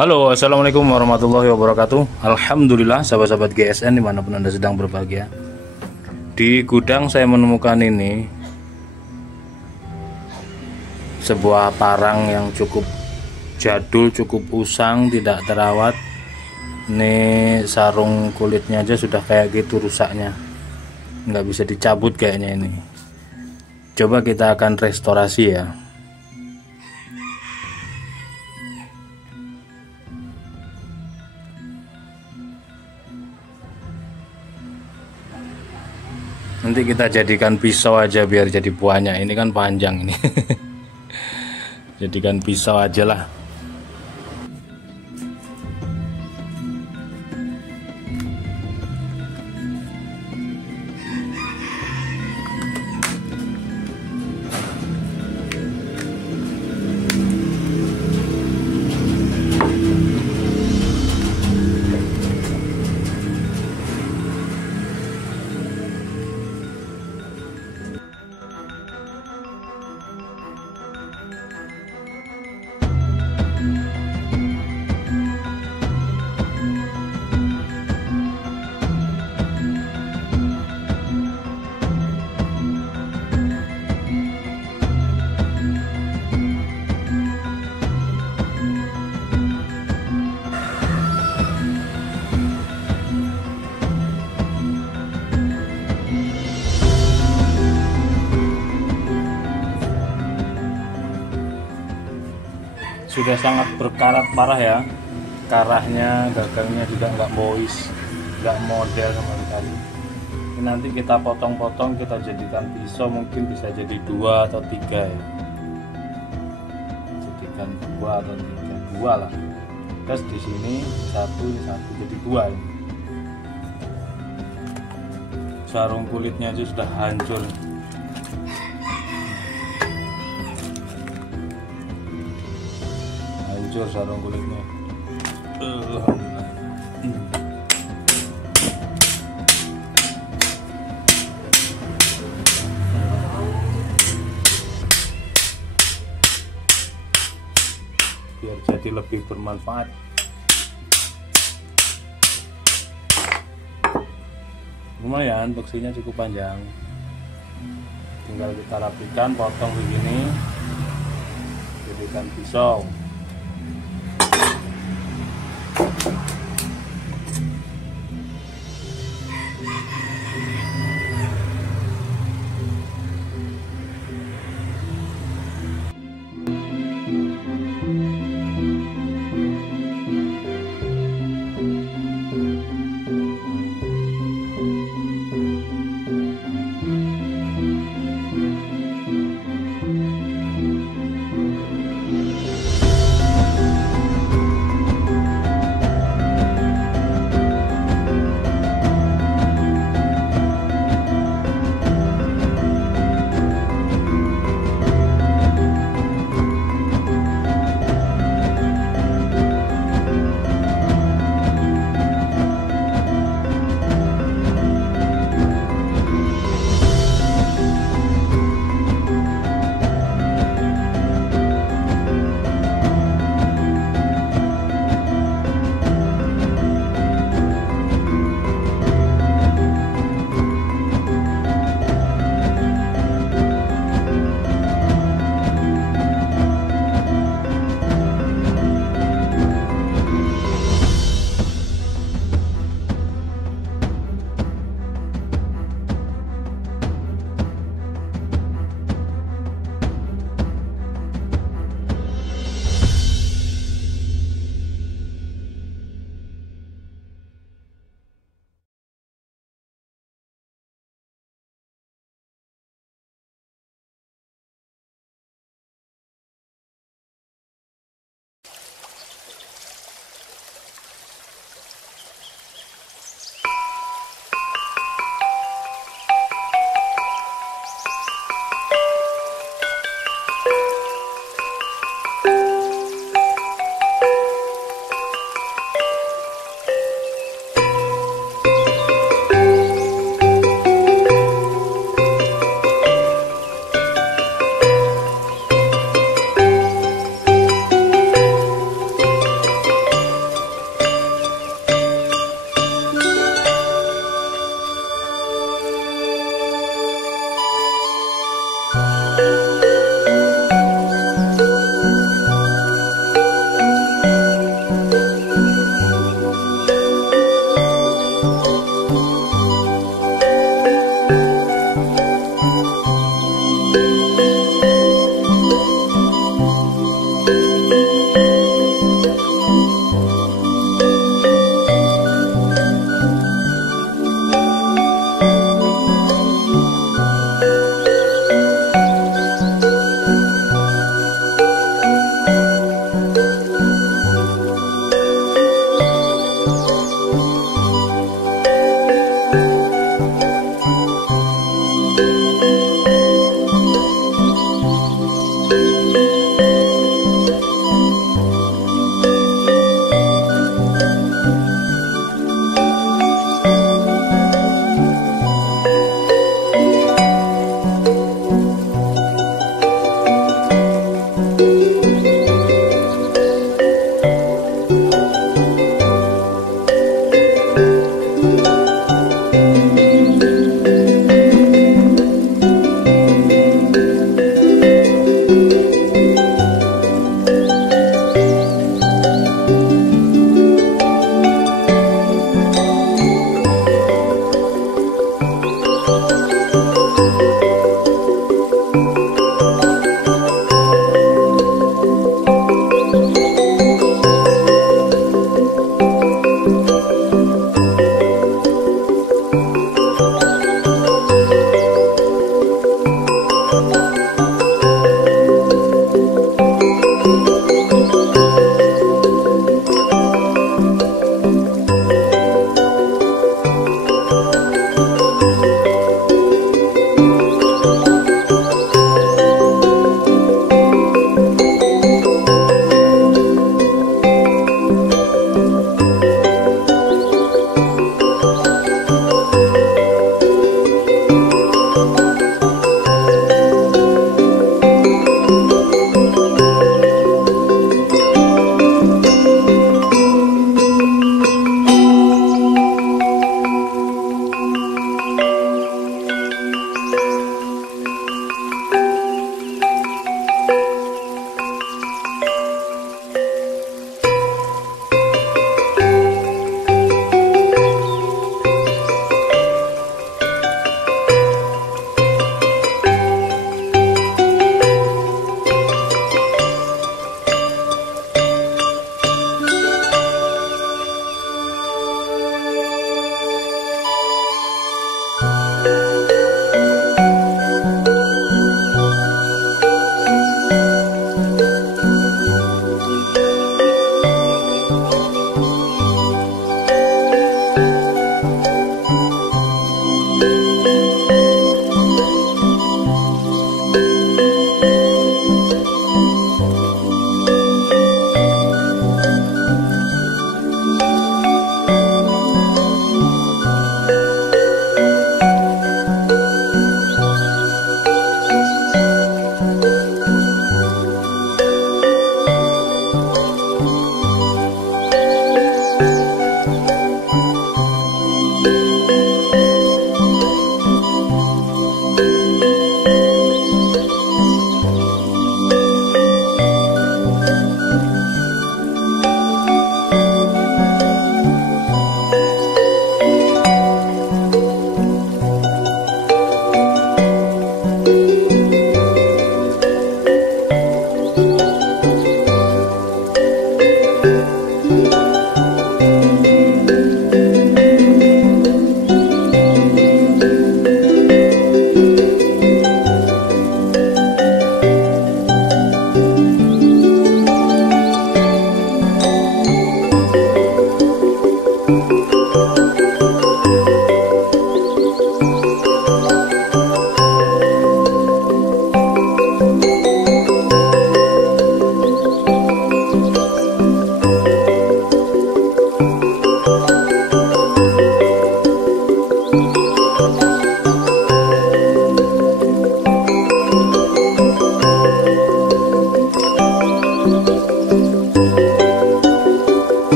Halo, assalamualaikum warahmatullahi wabarakatuh. Alhamdulillah, sahabat-sahabat GSN dimanapun Anda sedang berbahagia. Di gudang saya menemukan ini sebuah parang yang cukup jadul, cukup usang, tidak terawat. Ini sarung kulitnya aja sudah kayak gitu rusaknya, nggak bisa dicabut kayaknya ini. Coba kita akan restorasi ya. Nanti kita jadikan pisau aja biar jadi buahnya. Ini kan panjang ini. Jadikan pisau aja lah. Sudah sangat berkarat parah ya, karahnya, gagangnya juga nggak bois, nggak model sama sekali. Ini nanti kita potong-potong, kita jadikan pisau, mungkin bisa jadi 2 atau 3 ya. Jadikan 2 atau 3, 2 lah. Terus di sini satu jadi 2 ini. Sarung kulitnya aja sudah hancur. Hancur sarung kulitnya. Biar jadi lebih bermanfaat. Lumayan, beksinya cukup panjang. Tinggal kita rapikan, potong begini, jadikan pisau.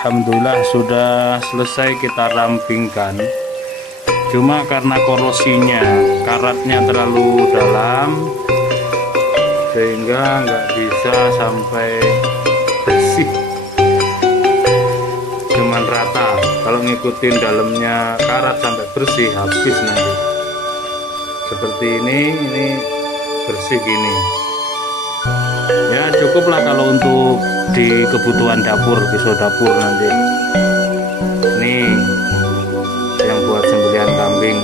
alhamdulillah sudah selesai kita rampingkan. Cuma karena korosinya, karatnya terlalu dalam sehingga nggak bisa sampai bersih, cuman rata. Kalau ngikutin dalamnya karat sampai bersih habis nanti. Seperti ini bersih gini ya, cukuplah kalau untuk di kebutuhan dapur, pisau dapur nanti. Nih yang buat sembelihan kambing.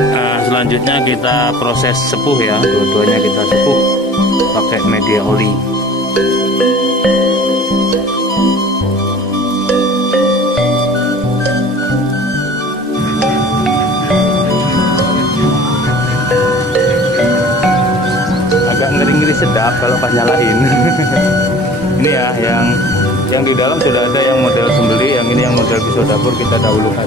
Nah, selanjutnya kita proses sepuh ya, dua-duanya kita sepuh pakai media oli. Ngeri-ngeri sedap kalau pas nyalain. Ini ya yang di dalam sudah ada yang model sembeli, yang ini yang model pisau dapur kita dahulukan.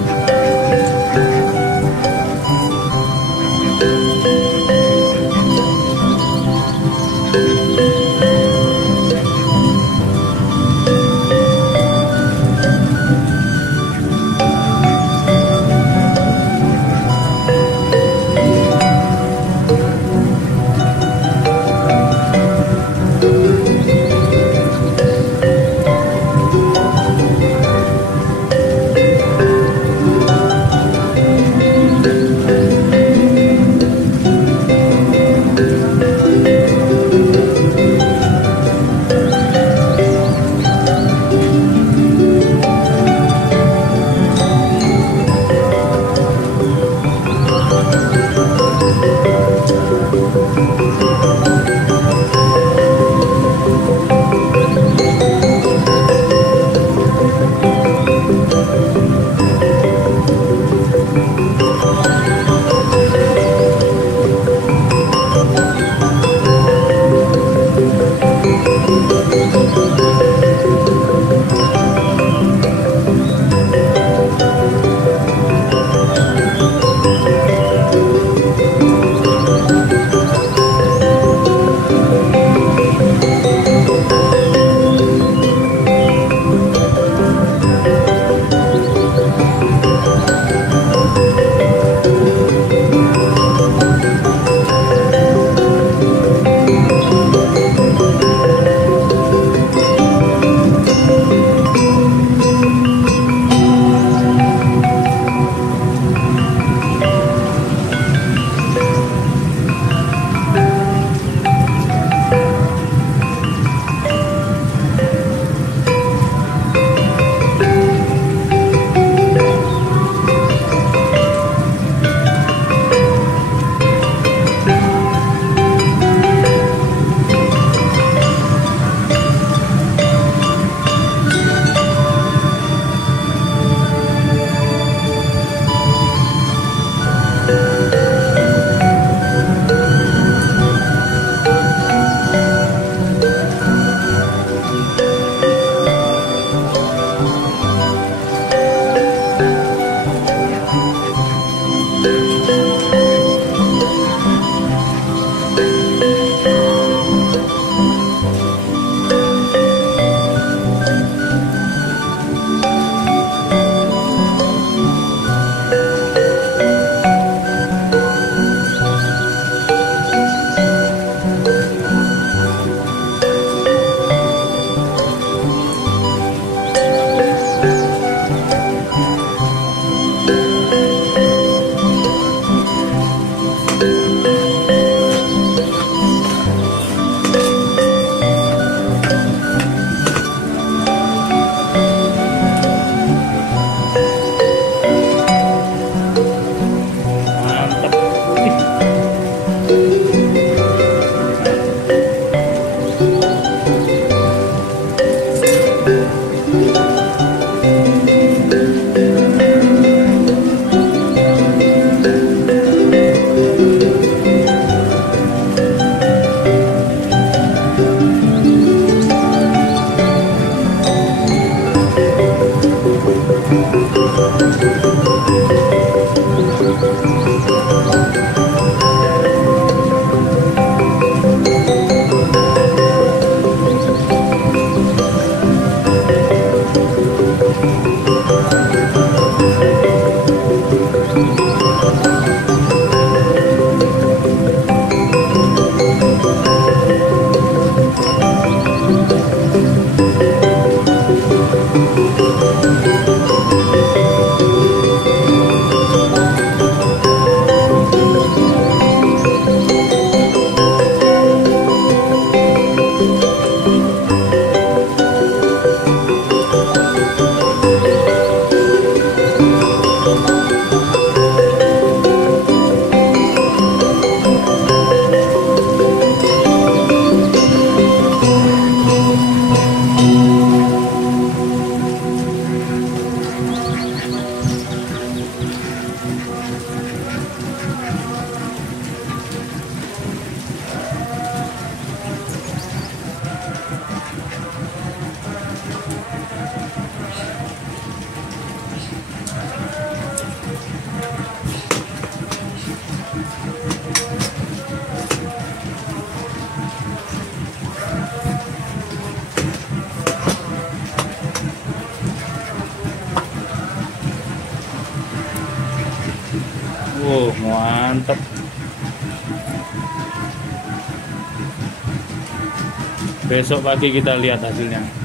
Mantap. Besok pagi kita lihat hasilnya.